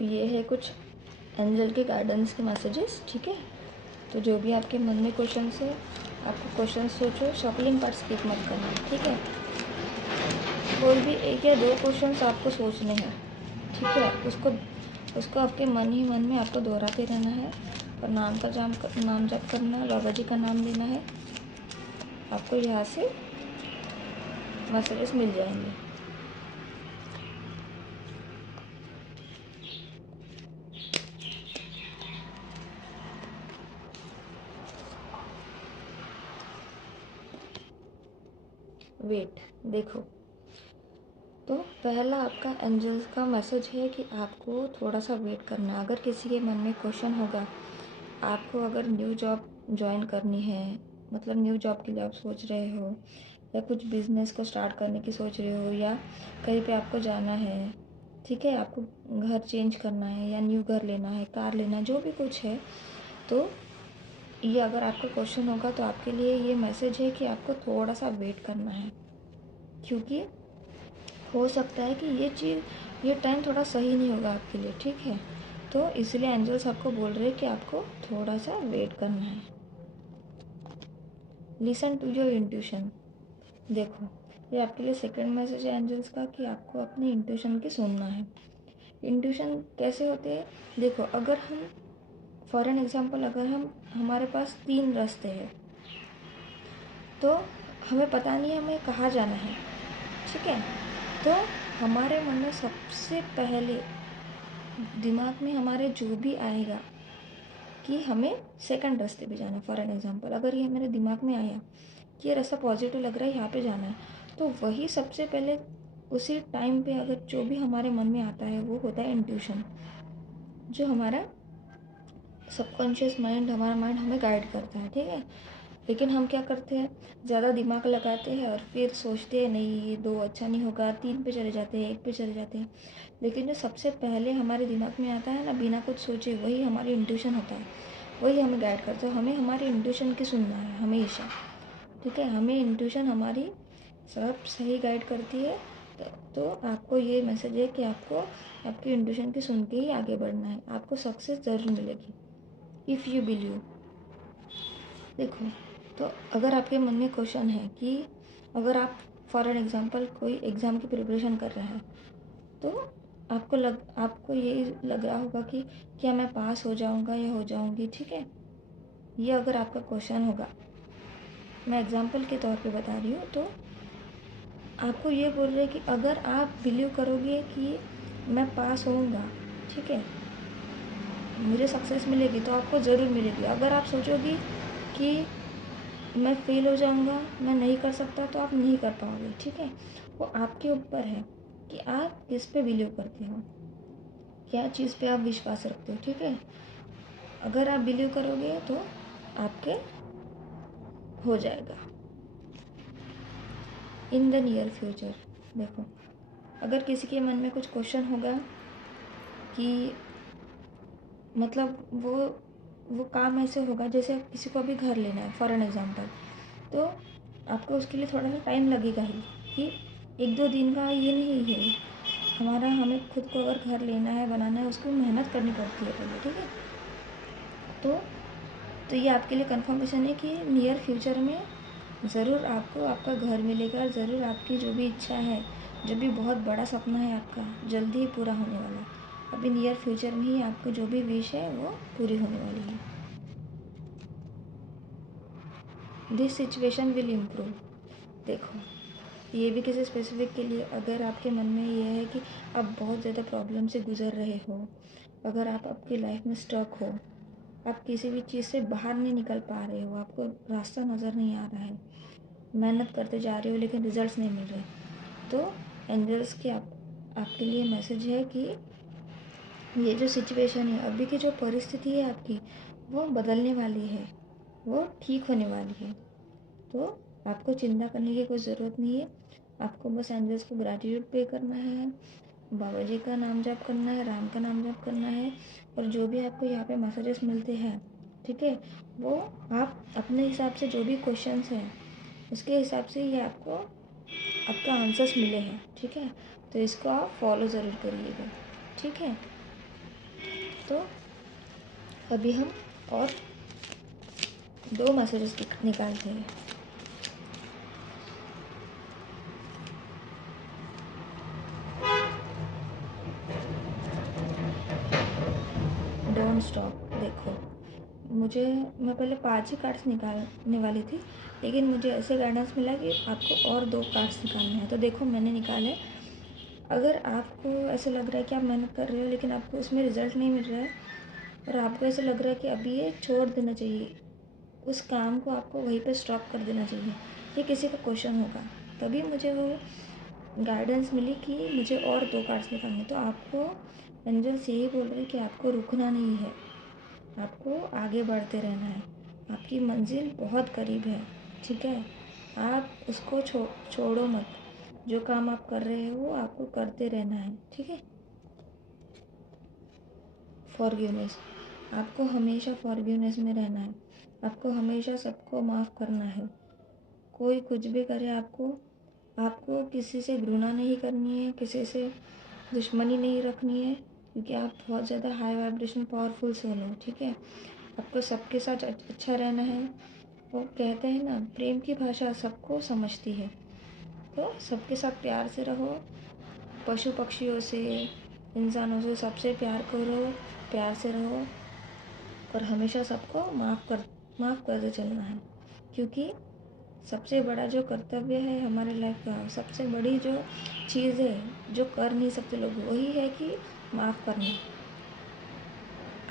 तो ये है कुछ एंजल के गाइडेंस के मैसेजेस, ठीक है। तो जो भी आपके मन में क्वेश्चन है, आपको क्वेश्चन सोचो, शफलिंग पार्ट स्किप मत करना, ठीक है। कोई भी 1 या 2 क्वेश्चंस आपको सोचने हैं, ठीक है। उसको आपके मन ही मन में आपको दोहराते रहना है और नाम जप करना, बाबा जी का नाम लेना है। आपको यहाँ से मैसेजेस मिल जाएंगे। वेट, देखो, तो पहला आपका एंजल्स का मैसेज है कि आपको थोड़ा सा वेट करना है। अगर किसी के मन में क्वेश्चन होगा, आपको अगर न्यू जॉब ज्वाइन करनी है, मतलब न्यू जॉब के लिए आप सोच रहे हो, या कुछ बिजनेस को स्टार्ट करने की सोच रहे हो, या कहीं पे आपको जाना है, ठीक है, आपको घर चेंज करना है या न्यू घर लेना है, कार लेना है, जो भी कुछ है, तो ये अगर आपका क्वेश्चन होगा तो आपके लिए ये मैसेज है कि आपको थोड़ा सा वेट करना है, क्योंकि हो सकता है कि ये टाइम थोड़ा सही नहीं होगा आपके लिए, ठीक है। तो इसलिए एंजल्स आपको बोल रहे हैं कि आपको थोड़ा सा वेट करना है। Listen to your intuition. देखो, ये आपके लिए सेकंड मैसेज है एंजल्स का कि आपको अपने इंट्यूशन की सुनना है। इंट्यूशन कैसे होते हैं? देखो, अगर हम फॉर एन एग्जांपल, अगर हमारे पास 3 रास्ते हैं, तो हमें पता नहीं है हमें कहाँ जाना है, ठीक है। तो हमारे मन में सबसे पहले दिमाग में हमारे जो भी आएगा कि हमें सेकंड रास्ते पे जाना है। फॉर एन एग्जांपल, अगर ये मेरे दिमाग में आया कि ये रास्ता पॉजिटिव लग रहा है, यहाँ पे जाना है, तो वही सबसे पहले उसी टाइम पे अगर जो भी हमारे मन में आता है वो होता है इंट्यूशन, जो हमारा सबकॉन्शियस माइंड, हमारा माइंड हमें गाइड करता है, ठीक है। लेकिन हम क्या करते हैं, ज़्यादा दिमाग लगाते हैं और फिर सोचते हैं नहीं ये 2 अच्छा नहीं होगा, 3 पे चले जाते हैं, 1 पे चले जाते हैं। लेकिन जो सबसे पहले हमारे दिमाग में आता है ना, बिना कुछ सोचे, वही हमारी इंट्यूशन होता है, वही हमें गाइड करता है। हमें हमारी इंट्यूशन की सुनना है हमेशा, ठीक है। हमें इंट्यूशन हमारी सब सही गाइड करती है। तो आपको ये मैसेज है कि आपको आपकी इंट्यूशन की सुन के ही आगे बढ़ना है, आपको सक्सेस ज़रूर मिलेगी इफ़ यू बिलीव। देखो, तो अगर आपके मन में क्वेश्चन है कि अगर आप फॉर एन एग्जांपल कोई एग्ज़ाम की प्रिपरेशन कर रहे हैं, तो आपको यही लग रहा होगा कि क्या मैं पास हो जाऊंगा या हो जाऊंगी, ठीक है। ये अगर आपका क्वेश्चन होगा, मैं एग्जांपल के तौर पे बता रही हूँ, तो आपको ये बोल रहे हैं कि अगर आप बिलीव करोगे कि मैं पास होऊंगा, ठीक है, मुझे सक्सेस मिलेगी, तो आपको ज़रूर मिलेगी। अगर आप सोचोगे कि मैं फेल हो जाऊंगा, मैं नहीं कर सकता, तो आप नहीं कर पाओगे, ठीक है। वो आपके ऊपर है कि आप किस पे बिलीव करते हो, क्या चीज़ पे आप विश्वास रखते हो, ठीक है। अगर आप बिलीव करोगे तो आपके हो जाएगा इन द नियर फ्यूचर। देखो, अगर किसी के मन में कुछ क्वेश्चन होगा कि मतलब वो काम ऐसे होगा जैसे किसी को अभी घर लेना है फॉर एन एग्जांपल, तो आपको उसके लिए थोड़ा सा टाइम लगेगा ही, कि 1-2 दिन का ये नहीं है। हमें खुद को अगर घर लेना है, बनाना है, उसको मेहनत करनी पड़ती है पहले, ठीक है। तो ये आपके लिए कंफर्मेशन है कि नियर फ्यूचर में ज़रूर आपको आपका घर मिलेगा, ज़रूर आपकी जो भी इच्छा है, जो भी बहुत बड़ा सपना है आपका, जल्दी ही पूरा होने वाला है। अभी नियर फ्यूचर में ही आपको जो भी विश है वो पूरी होने वाली है। This situation will improve. देखो, ये भी किसी स्पेसिफिक के लिए, अगर आपके मन में ये है कि आप बहुत ज़्यादा प्रॉब्लम से गुजर रहे हो, अगर आप आपकी लाइफ में स्टक हो, आप किसी भी चीज़ से बाहर नहीं निकल पा रहे हो, आपको रास्ता नज़र नहीं आ रहा है, मेहनत करते जा रहे हो लेकिन रिजल्ट्स नहीं मिल रहे, तो एंजल्स के आपके लिए मैसेज है कि ये जो सिचुएशन है, अभी की जो परिस्थिति है आपकी, वो बदलने वाली है, वो ठीक होने वाली है। तो आपको चिंता करने की कोई ज़रूरत नहीं है। आपको बस एंजल्स को ग्रैटिट्यूड पे करना है, बाबा जी का नाम जप करना है, राम का नाम जप करना है, और जो भी आपको यहाँ पे मैसेजेस मिलते हैं, ठीक है, वो आप अपने हिसाब से, जो भी क्वेश्चंस हैं उसके हिसाब से ये आपको आपका आंसर्स मिले हैं, ठीक है। तो इसको आप फॉलो ज़रूर करिएगा, ठीक है। तो अभी हम और 2 मैसेजेस निकालते हैं। Don't stop. देखो, मैं पहले 5 ही कार्ड्स निकालने वाली थी, लेकिन मुझे ऐसे गाइडेंस मिला कि आपको और 2 कार्ड्स निकालने हैं। तो देखो मैंने निकाले। अगर आपको ऐसा लग रहा है कि आप मेहनत कर रहे हो लेकिन आपको इसमें रिज़ल्ट नहीं मिल रहा है और आपको ऐसा लग रहा है कि अभी ये छोड़ देना चाहिए, उस काम को आपको वहीं पे स्टॉप कर देना चाहिए, ये किसी का क्वेश्चन होगा, तभी मुझे वो गाइडेंस मिली कि मुझे और 2 कार्ड्स निकालने। तो आपको एंजल्स यही बोल रहे हैं कि आपको रुकना नहीं है, आपको आगे बढ़ते रहना है, आपकी मंजिल बहुत करीब है। ठीक है, आप उसको छोड़ो मत। जो काम आप कर रहे हो आपको करते रहना है। ठीक है। फॉरगिवनेस, आपको हमेशा फॉरगिवनेस में रहना है, आपको हमेशा सबको माफ़ करना है। कोई कुछ भी करे, आपको किसी से घृणा नहीं करनी है, किसी से दुश्मनी नहीं रखनी है, क्योंकि आप बहुत ज़्यादा हाई वाइब्रेशन पावरफुल सोल हो। ठीक है, आपको सबके साथ अच्छा रहना है। वो कहते हैं ना, प्रेम की भाषा सबको समझती है, तो सबके साथ प्यार से रहो। पशु पक्षियों से, इंसानों से, सबसे प्यार करो, प्यार से रहो और हमेशा सबको माफ़ करते चलना है, क्योंकि सबसे बड़ा जो कर्तव्य है हमारे लाइफ का, सबसे बड़ी जो चीज़ है जो कर नहीं सकते लोग, वही है कि माफ़ करना।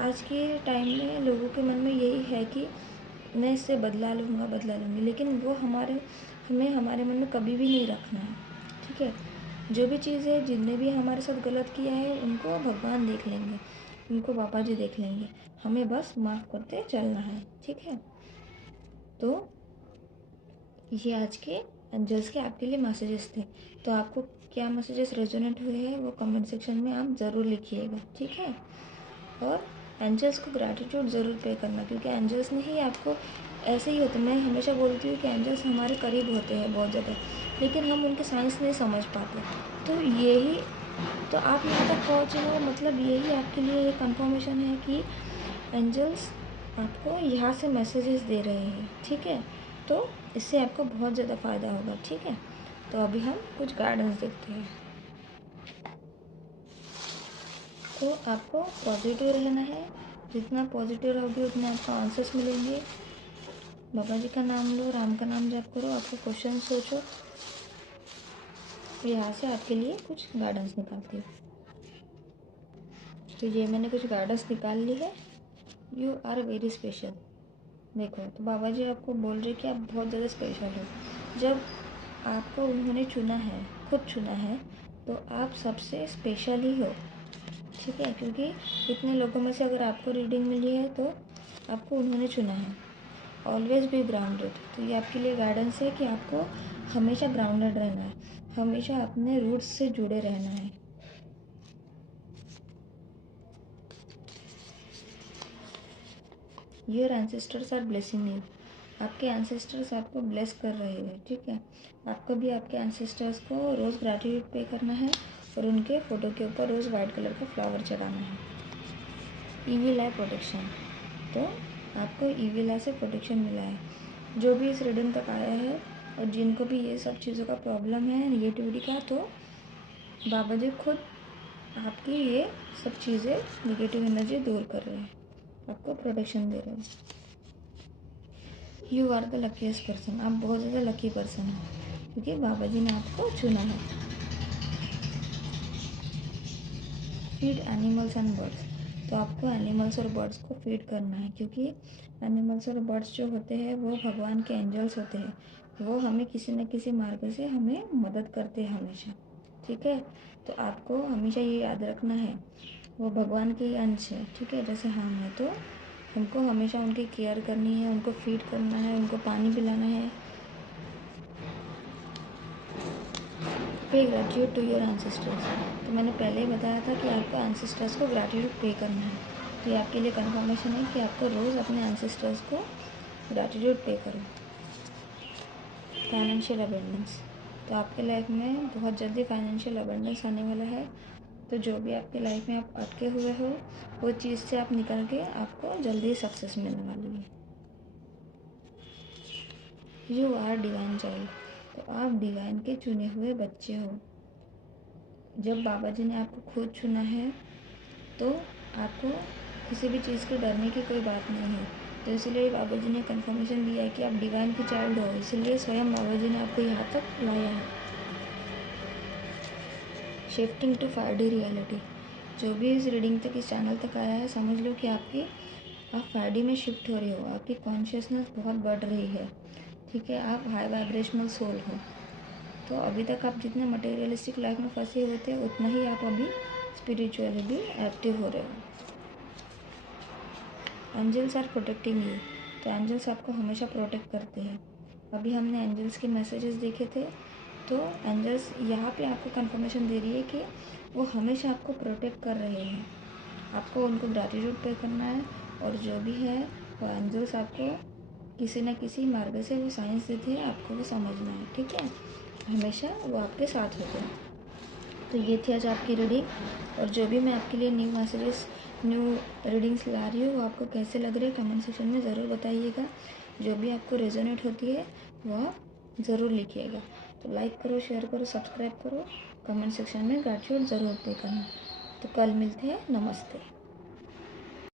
आज के टाइम में लोगों के मन में यही है कि मैं इससे बदला लूँगी, लेकिन वो हमें हमारे मन में कभी भी नहीं रखना है। ठीक है, जो भी चीज़ है, जिनने भी हमारे साथ गलत किया है, उनको भगवान देख लेंगे, उनको बाबा जी देख लेंगे, हमें बस माफ़ करते चलना है। ठीक है, तो ये आज के एंजल्स के आपके लिए मैसेजेस थे। तो आपको क्या मैसेजेस रेजोनेट हुए हैं वो कमेंट सेक्शन में आप ज़रूर लिखिएगा। ठीक है, और एंजल्स को ग्रैटिट्यूड ज़रूर पे करना, क्योंकि एंजल्स ने ही आपको, ऐसे ही होता, मैं हमेशा बोलती हूँ कि एंजल्स हमारे करीब होते हैं बहुत ज़्यादा, लेकिन हम उनके साइंस नहीं समझ पाते। तो यही, तो आप यहाँ तक पहुँचे हो, मतलब यही आपके लिए एक कंफर्मेशन है कि एंजल्स आपको यहाँ से मैसेजेस दे रहे हैं। ठीक है, तो इससे आपको बहुत ज़्यादा फ़ायदा होगा। ठीक है, तो अभी हम कुछ गाइडेंस देखते हैं। तो आपको पॉजिटिव रहना है, जितना पॉजिटिव रहोगे उतने आपको आंसर्स मिलेंगे। बाबा जी का नाम लो, राम का नाम जाप करो, आपको क्वेश्चन सोचो। यहाँ से आपके लिए कुछ गाइडेंस निकालती हूँ। तो ये मैंने कुछ गाइडेंस निकाल ली है। You are very special. देखो, तो बाबा जी आपको बोल रहे कि आप बहुत ज़्यादा स्पेशल हो। जब आपको उन्होंने चुना है, खुद चुना है, तो आप सबसे स्पेशल ही हो। ठीक है, क्योंकि इतने लोगों में से अगर आपको रीडिंग मिली है तो आपको उन्होंने चुना है। Always be grounded. तो ये आपके लिए गाइडेंस है कि आपको हमेशा ग्राउंडेड रहना है, हमेशा अपने रूट्स से जुड़े रहना है। Your ancestors are blessing you. आपके एंसेस्टर्स आपको ब्लेस कर रहे हैं। ठीक है, आपको भी आपके एंसेस्टर्स को रोज़ ग्रैटिट्यूड पे करना है और उनके फ़ोटो के ऊपर रोज़ वाइट कलर का फ्लावर चढ़ाना है। ईविल आई प्रोटेक्शन। तो आपको ईविल आई से प्रोटेक्शन मिला है। जो भी इस रीडिंग तक आया है और जिनको भी ये सब चीज़ों का प्रॉब्लम है, नेगेटिविटी का, तो बाबा जी खुद आपकी ये सब चीज़ें, नेगेटिव एनर्जी दूर कर रहे हैं, आपको प्रोटेक्शन दे रहे हैं। You are the luckiest person. आप बहुत ज़्यादा लकी पर्सन हैं, क्योंकि बाबा जी ने आपको चुना है। Feed animals and birds. तो आपको एनिमल्स और बर्ड्स को फीड करना है, क्योंकि एनिमल्स और बर्ड्स जो होते हैं वो भगवान के एंजल्स होते हैं। वो हमें किसी न किसी मार्ग से हमें मदद करते हैं हमेशा। ठीक है, तो आपको हमेशा ये याद रखना है, वो भगवान के ही अंश है। ठीक है, जैसे हम हैं, तो हमको हमेशा उनकी केयर करनी है, उनको फीड करना है, उनको पानी पिलाना है। पे ग्रेटिट्यूड टू योर एंसेस्टर्स। तो मैंने पहले ही बताया था कि आपको एंसेस्टर्स को ग्रेटिट्यूड पे करना है। तो ये आपके लिए कंफर्मेशन है कि आपको रोज़ अपने एंसेस्टर्स को ग्रेटिट्यूड पे करो। Financial abundance. तो आपके लाइफ में बहुत जल्दी फाइनेंशियल अबेंडेंस आने वाला है। तो जो भी आपकी लाइफ में आप अटके हुए हो वो चीज़ से आप निकल के आपको जल्दी सक्सेस मिलने वाली है। यू आर डिवाइन चाइल्ड, तो आप डिवाइन के चुने हुए बच्चे हो। जब बाबा जी ने आपको खुद चुना है तो आपको किसी भी चीज़ के डरने की कोई बात नहीं है। तो इसलिए बाबा जी ने कंफर्मेशन दिया है कि आप डिवाइन की चाइल्ड हो, इसलिए स्वयं बाबा जी ने आपको यहाँ तक लाया है। शिफ्टिंग टू 5D रियलिटी, जो भी इस रीडिंग तक, इस चैनल तक आया है, समझ लो कि आप 5D में शिफ्ट हो रहे हो। आपकी कॉन्शियसनेस बहुत बढ़ रही है, ठीक है। आप हाई वाइब्रेशनल सोल हो। तो अभी तक आप जितने मटेरियलिस्टिक लाइफ में फंसे हुए थे उतना ही आप अभी स्पिरिचुअली भी एक्टिव हो रहे हो। एंजल्स आर प्रोटेक्टिंग यू, तो एंजल्स आपको हमेशा प्रोटेक्ट करते हैं। अभी हमने एंजल्स के मैसेजेस देखे थे, तो एंजल्स यहाँ पे आपको कंफर्मेशन दे रही है कि वो हमेशा आपको प्रोटेक्ट कर रहे हैं। आपको उनको ग्रैटिट्यूड पे करना है, और जो भी है वो एंजल्स आपको किसी न किसी मार्ग से वो साइंस देते हैं, आपको वो समझना है, ठीक है। हमेशा वो आपके साथ होते हैं। तो ये थी आज आपकी रीडिंग, और जो भी मैं आपके लिए न्यू मैसेजेस, न्यू रीडिंग्स ला रही हूँ वो आपको कैसे लग रहे हैं कमेंट सेक्शन में ज़रूर बताइएगा। जो भी आपको रेजोनेट होती है वो आप ज़रूर लिखिएगा। तो लाइक करो, शेयर करो, सब्सक्राइब करो, कमेंट सेक्शन में ग्रैटिट्यूड ज़रूर पे करना। तो कल मिलते हैं, नमस्ते।